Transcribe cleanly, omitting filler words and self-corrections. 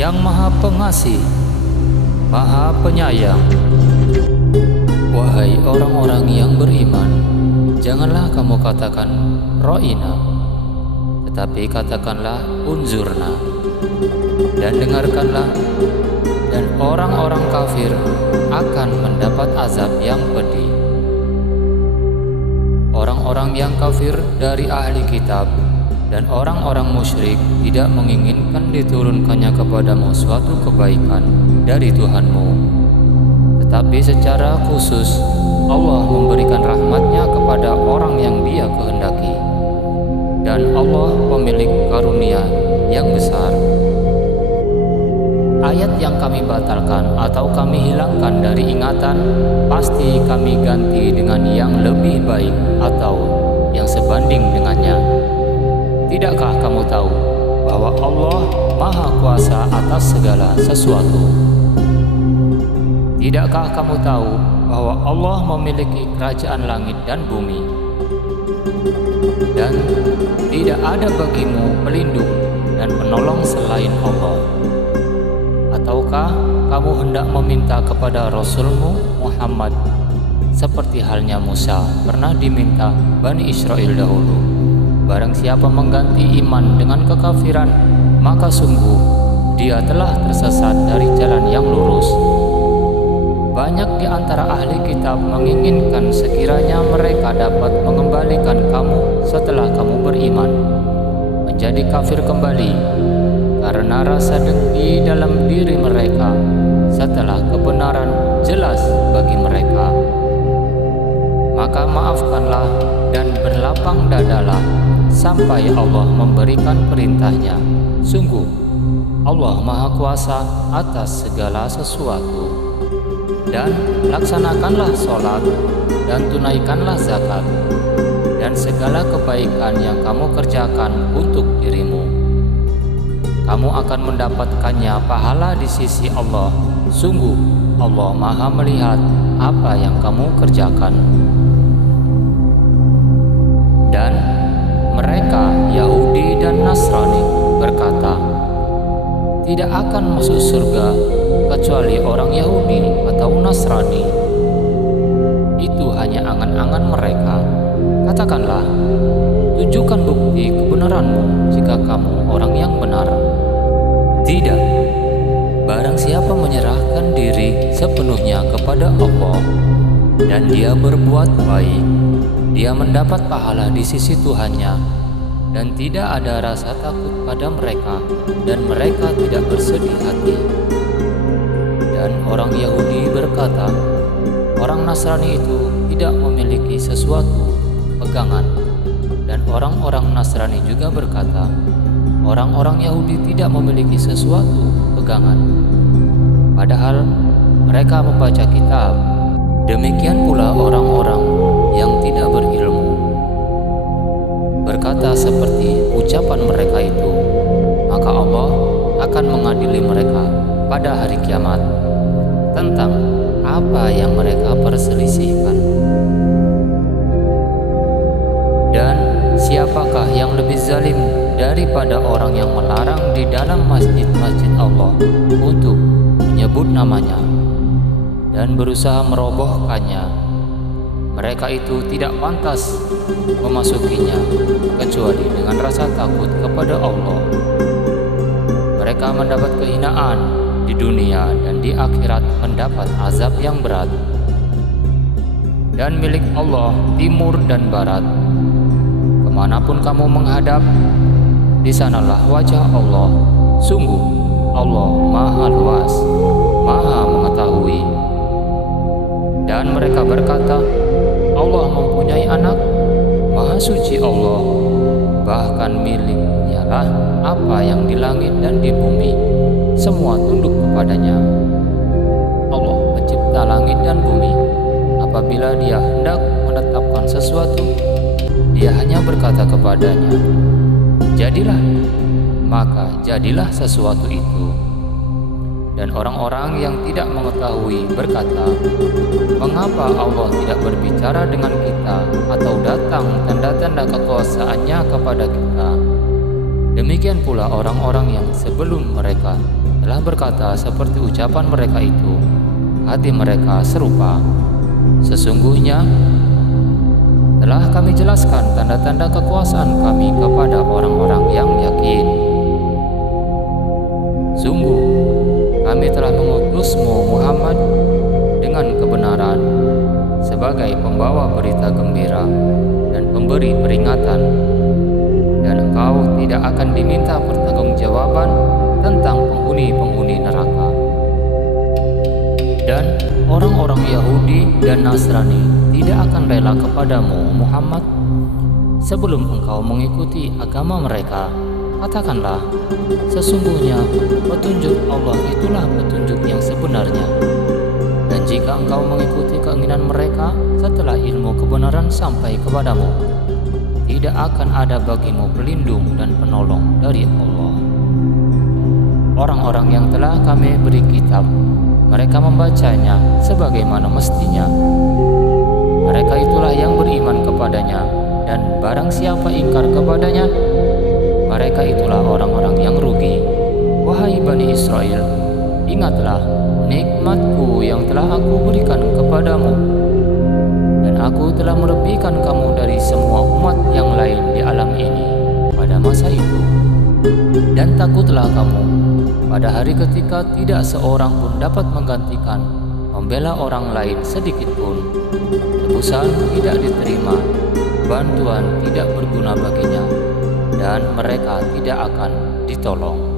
yang Maha Pengasih, Maha Penyayang. Wahai orang-orang yang beriman, janganlah kamu katakan ro'ina, tetapi katakanlah unzurna, dan dengarkanlah, dan orang-orang kafir akan mendapat azab yang pedih. Orang-orang yang kafir dari ahli kitab dan orang-orang musyrik tidak menginginkan diturunkannya kepadamu suatu kebaikan dari Tuhanmu, tetapi secara khusus Allah memberikan rahmatnya kepada orang yang Dia kehendaki, dan Allah pemilik karunia yang besar. Ayat yang kami batalkan atau kami hilangkan dari ingatan, pasti kami ganti dengan yang lebih baik atau yang sebanding dengannya. Tidakkah kamu tahu bahwa Allah Maha Kuasa atas segala sesuatu? Tidakkah kamu tahu bahwa Allah memiliki kerajaan langit dan bumi, dan tidak ada bagimu pelindung dan penolong selain Allah? Ataukah kamu hendak meminta kepada Rasulmu Muhammad seperti halnya Musa pernah diminta Bani Israel dahulu? Barang siapa mengganti iman dengan kekafiran, maka sungguh dia telah tersesat dari jalan yang lurus. Banyak di antara ahli kitab menginginkan sekiranya mereka dapat mengembalikan kamu setelah kamu beriman menjadi kafir kembali, karena rasa dengki dalam diri mereka setelah kebenaran jelas bagi mereka. Maka maafkanlah dan berlapang dadalah sampai Allah memberikan perintahnya. Sungguh Allah Maha Kuasa atas segala sesuatu. Dan laksanakanlah sholat dan tunaikanlah zakat dan segala kebaikan yang kamu kerjakan untuk dirimu. Kamu akan mendapatkannya pahala di sisi Allah. Sungguh Allah Maha melihat apa yang kamu kerjakan. Dan mereka Yahudi dan Nasrani berkata, tidak akan masuk surga kecuali orang Yahudi atau Nasrani. Itu hanya angan-angan mereka. Katakanlah, tunjukkan bukti kebenaranmu jika kamu orang yang benar. Tidak, barang siapa menyerahkan diri sepenuhnya kepada Allah dan dia berbuat baik, dia mendapat pahala di sisi Tuhannya, dan tidak ada rasa takut pada mereka, dan mereka tidak bersedih hati. Dan orang Yahudi berkata, orang Nasrani itu tidak memiliki sesuatu pegangan. Dan orang-orang Nasrani juga berkata, orang-orang Yahudi tidak memiliki sesuatu pegangan, padahal mereka membaca kitab. Demikian pula orang-orang yang tidak berilmu berkata seperti ucapan mereka itu, maka Allah akan mengadili mereka pada hari kiamat tentang apa yang mereka perselisihkan. Dan siapakah yang lebih zalim daripada orang yang melarang di dalam masjid-masjid Allah untuk menyebut namanya dan berusaha merobohkannya? Mereka itu tidak pantas memasukinya kecuali dengan rasa takut kepada Allah. Mereka mendapat kehinaan di dunia dan di akhirat mendapat azab yang berat. Dan milik Allah timur dan barat. Kemanapun kamu menghadap, di sanalah wajah Allah. Sungguh Allah Maha Luas, Maha Mengetahui. Dan mereka berkata, Allah mempunyai anak. Maha suci Allah, bahkan miliknya lah apa yang di langit dan di bumi, semua tunduk kepadanya. Allah pencipta langit dan bumi. Apabila Dia hendak menetapkan sesuatu, Dia hanya berkata kepadanya, jadilah, maka jadilah sesuatu itu. Dan orang-orang yang tidak mengetahui berkata, mengapa Allah tidak berbicara dengan kita atau datang tanda-tanda kekuasaannya kepada kita? Demikian pula orang-orang yang sebelum mereka telah berkata seperti ucapan mereka itu, hati mereka serupa. Sesungguhnya telah kami jelaskan tanda-tanda kekuasaan kami kepada orang-orang yang yakin. Sungguh, kami telah mengutusmu Muhammad dengan kebenaran sebagai pembawa berita gembira dan pemberi peringatan, dan engkau tidak akan diminta pertanggungjawaban tentang penghuni-penghuni neraka. Dan orang-orang Yahudi dan Nasrani tidak akan rela kepadamu Muhammad sebelum engkau mengikuti agama mereka. Katakanlah, sesungguhnya petunjuk Allah itulah petunjuk yang sebenarnya. Dan jika engkau mengikuti keinginan mereka setelah ilmu kebenaran sampai kepadamu, tidak akan ada bagimu pelindung dan penolong dari Allah. Orang-orang yang telah kami beri kitab, mereka membacanya sebagaimana mestinya. Mereka itulah yang beriman kepadanya, dan barang siapa ingkar kepadanya, mereka itulah orang-orang yang rugi. Wahai Bani Israel, ingatlah nikmatku yang telah aku berikan kepadamu, dan aku telah melebihkan kamu dari semua umat yang lain di alam ini pada masa itu. Dan takutlah kamu pada hari ketika tidak seorang pun dapat menggantikan membela orang lain sedikit pun. Tebusan tidak diterima, bantuan tidak berguna baginya, dan mereka tidak akan ditolong.